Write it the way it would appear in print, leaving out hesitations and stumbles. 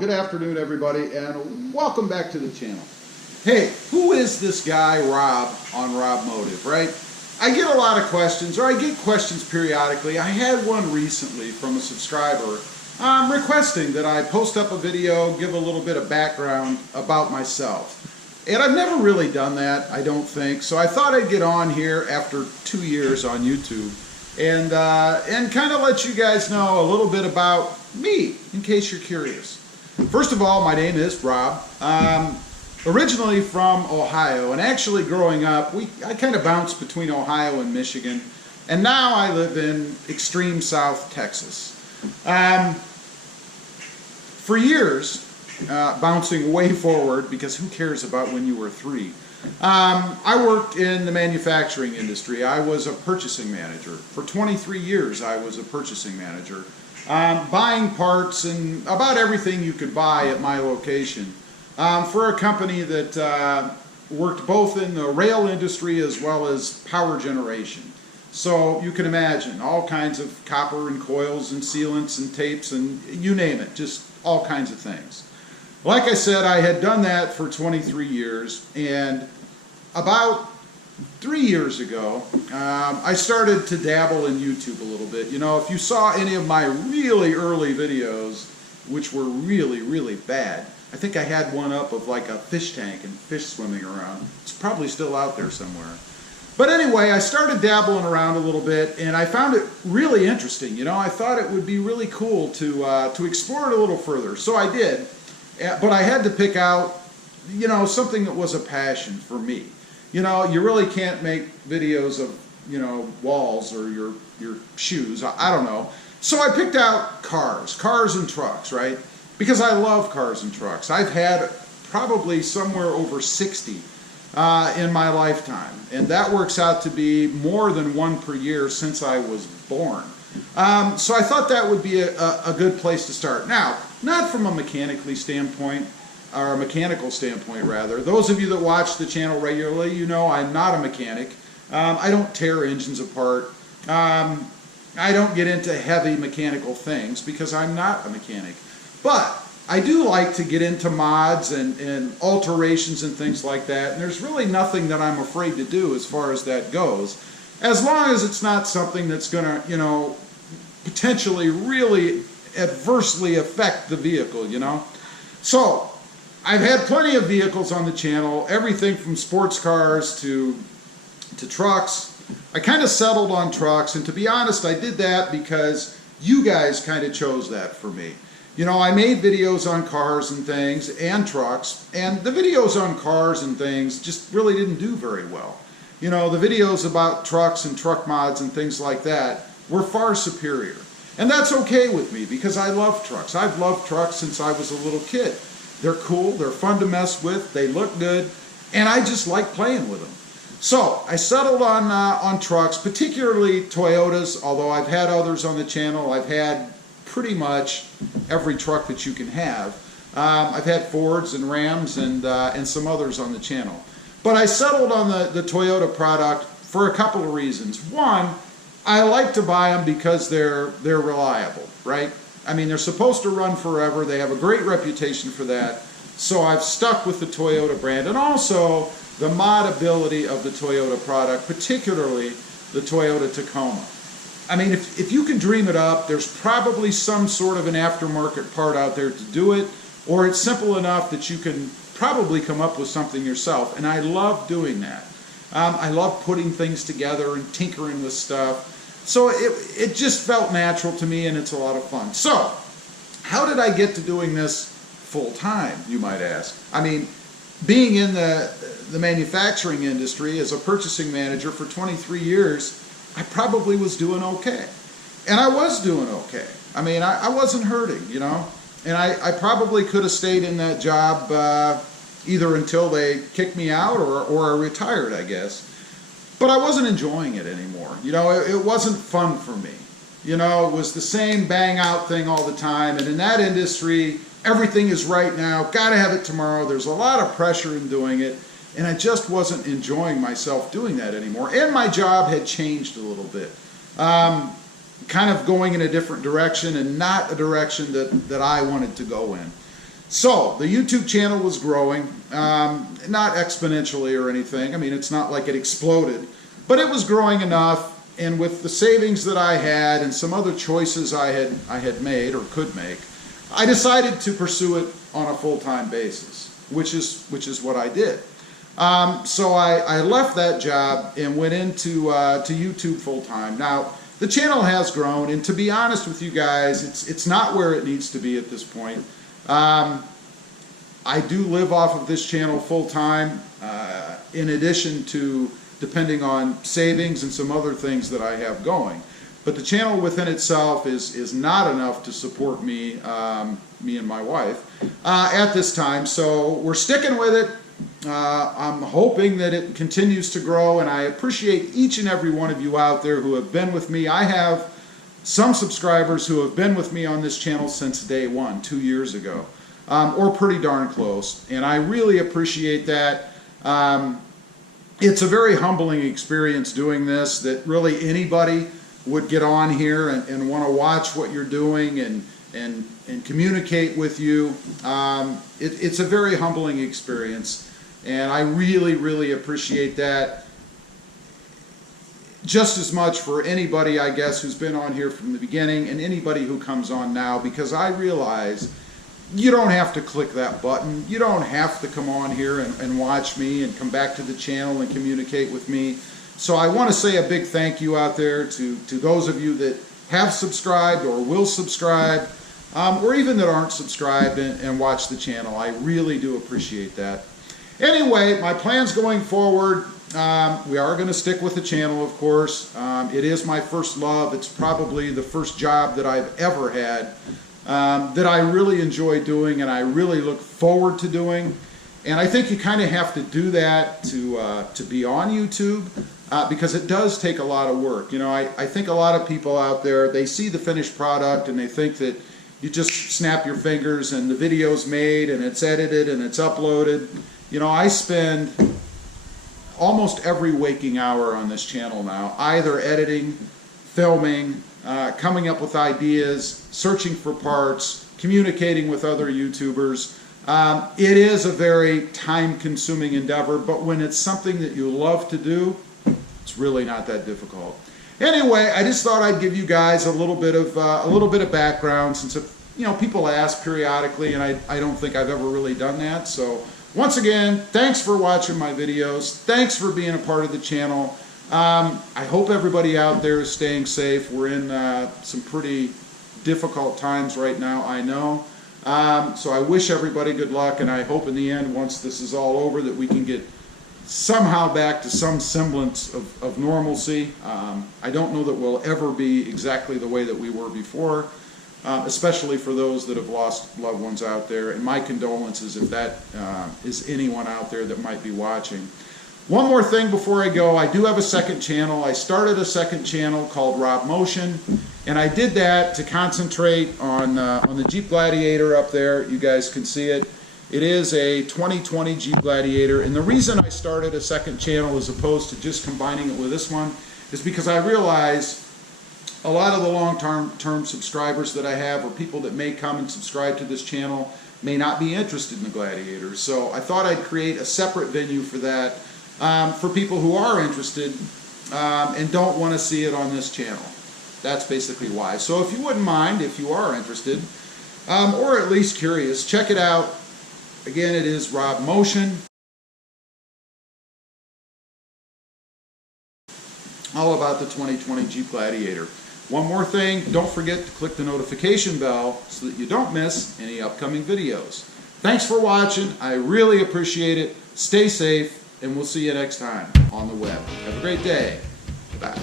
good afternoon everybody, and welcome back to the channel. Hey, who is this guy Rob on RobMotive, right? I get a lot of questions, or I get questions periodically. I had one recently from a subscriber requesting that I post up a video, give a little bit of background about myself. And I've never really done that, I don't think, so I thought I'd get on here after 2 years on YouTube and kind of let you guys know a little bit about me, in case you're curious. First of all, my name is Rob. Originally from Ohio, and actually growing up, I kind of bounced between Ohio and Michigan, and now I live in extreme South Texas. For years, bouncing way forward, because who cares about when you were 3, I worked in the manufacturing industry. I was a purchasing manager. For 23 years I was a purchasing manager, buying parts and about everything you could buy at my location. For a company that worked both in the rail industry as well as power generation. So you can imagine all kinds of copper and coils and sealants and tapes and you name it, just all kinds of things. Like I said, I had done that for 23 years, and about 3 years ago, I started to dabble in YouTube a little bit. You know, if you saw any of my really early videos, which were really, really bad, I think I had one up of like a fish tank and fish swimming around. It's probably still out there somewhere. But anyway, I started dabbling around a little bit, and I found it really interesting. You know, I thought it would be really cool to explore it a little further. So I did, but I had to pick out, you know, something that was a passion for me. You know, you really can't make videos of, you know, walls or your shoes. I don't know. So I picked out cars and trucks, right? Because I love cars and trucks. I've had probably somewhere over 60 in my lifetime, and that works out to be more than one per year since I was born. So I thought that would be a good place to start. Now, not from a mechanical standpoint, rather. Those of you that watch the channel regularly, you know I'm not a mechanic. I don't tear engines apart. I don't get into heavy mechanical things because I'm not a mechanic. But I do like to get into mods and alterations and things like that, and there's really nothing that I'm afraid to do as far as that goes, as long as it's not something that's going to, you know, potentially really adversely affect the vehicle, you know. So I've had plenty of vehicles on the channel, everything from sports cars to trucks. I kind of settled on trucks, and to be honest, I did that because you guys kind of chose that for me. You know, I made videos on cars and things and trucks, and the videos on cars and things just really didn't do very well. You know, the videos about trucks and truck mods and things like that were far superior. And that's okay with me because I love trucks. I've loved trucks since I was a little kid. They're cool, they're fun to mess with, they look good, and I just like playing with them. So I settled on trucks, particularly Toyotas, although I've had others on the channel. I've had pretty much every truck that you can have. I've had Fords and Rams and some others on the channel. But I settled on the Toyota product for a couple of reasons. One, I like to buy them because they're reliable, right? I mean, they're supposed to run forever. They have a great reputation for that. So I've stuck with the Toyota brand, and also the modability of the Toyota product, particularly the Toyota Tacoma. I mean, if you can dream it up, there's probably some sort of an aftermarket part out there to do it, or it's simple enough that you can probably come up with something yourself, and I love doing that. I love putting things together and tinkering with stuff. So it just felt natural to me, and it's a lot of fun. So, how did I get to doing this full time, you might ask? I mean, being in the manufacturing industry as a purchasing manager for 23 years, I probably was doing okay. And I was doing okay. I mean, I wasn't hurting, you know. And I probably could have stayed in that job either until they kicked me out or I retired, I guess. But I wasn't enjoying it anymore. You know, it wasn't fun for me. You know, it was the same bang out thing all the time. And in that industry, everything is right now, gotta have it tomorrow. There's a lot of pressure in doing it. And I just wasn't enjoying myself doing that anymore. And my job had changed a little bit. Kind of going in a different direction, and not a direction that I wanted to go in. So the YouTube channel was growing, not exponentially or anything. I mean, it's not like it exploded, but it was growing enough. And with the savings that I had and some other choices I had made or could make, I decided to pursue it on a full-time basis, which is what I did. So I left that job and went into to YouTube full-time. Now, the channel has grown, and to be honest with you guys, it's not where it needs to be at this point. I do live off of this channel full-time, in addition to depending on savings and some other things that I have going. But the channel within itself is not enough to support me, me and my wife, at this time. So we're sticking with it. I'm hoping that it continues to grow, and I appreciate each and every one of you out there who have been with me. I have some subscribers who have been with me on this channel since day one, 2 years ago, or pretty darn close, and I really appreciate that. It's a very humbling experience doing this, that really anybody would get on here and want to watch what you're doing and communicate with you. It's a very humbling experience, and I really appreciate that. Just as much for anybody, I guess, who's been on here from the beginning and anybody who comes on now, because I realize you don't have to click that button. You don't have to come on here and watch me and come back to the channel and communicate with me. So I want to say a big thank you out there to those of you that have subscribed or will subscribe, or even that aren't subscribed and watch the channel. I really do appreciate that. Anyway, my plans going forward, we are going to stick with the channel, of course. It is my first love. It's probably the first job that I've ever had that I really enjoy doing and I really look forward to doing. And I think you kind of have to do that to be on YouTube, because it does take a lot of work. You know, I think a lot of people out there, they see the finished product and they think that you just snap your fingers and the video's made and it's edited and it's uploaded. You know, I spend almost every waking hour on this channel now, either editing, filming, coming up with ideas, searching for parts, communicating with other YouTubers. It is a very time-consuming endeavor, but when it's something that you love to do, it's really not that difficult. Anyway, I just thought I'd give you guys a little bit of background, since you know, people ask periodically, and I don't think I've ever really done that. So once again, thanks for watching my videos. Thanks for being a part of the channel. I hope everybody out there is staying safe. We're in some pretty difficult times right now, I know. So I wish everybody good luck, and I hope in the end, once this is all over, that we can get somehow back to some semblance of normalcy. I don't know that we'll ever be exactly the way that we were before, especially for those that have lost loved ones out there, and my condolences if that is anyone out there that might be watching. One more thing before I go, I do have a second channel. I started a second channel called RobMotive, and I did that to concentrate on the Jeep Gladiator up there. You guys can see it. It is a 2020 Jeep Gladiator, and the reason I started a second channel as opposed to just combining it with this one is because I realize a lot of the long-term subscribers that I have, or people that may come and subscribe to this channel, may not be interested in the Gladiator. So I thought I'd create a separate venue for that, for people who are interested and don't want to see it on this channel. That's basically why. So if you wouldn't mind, if you are interested, or at least curious, check it out. Again, it is RobMotive. All about the 2020 Jeep Gladiator. One more thing, don't forget to click the notification bell so that you don't miss any upcoming videos. Thanks for watching. I really appreciate it. Stay safe, and we'll see you next time on the web. Have a great day. Bye.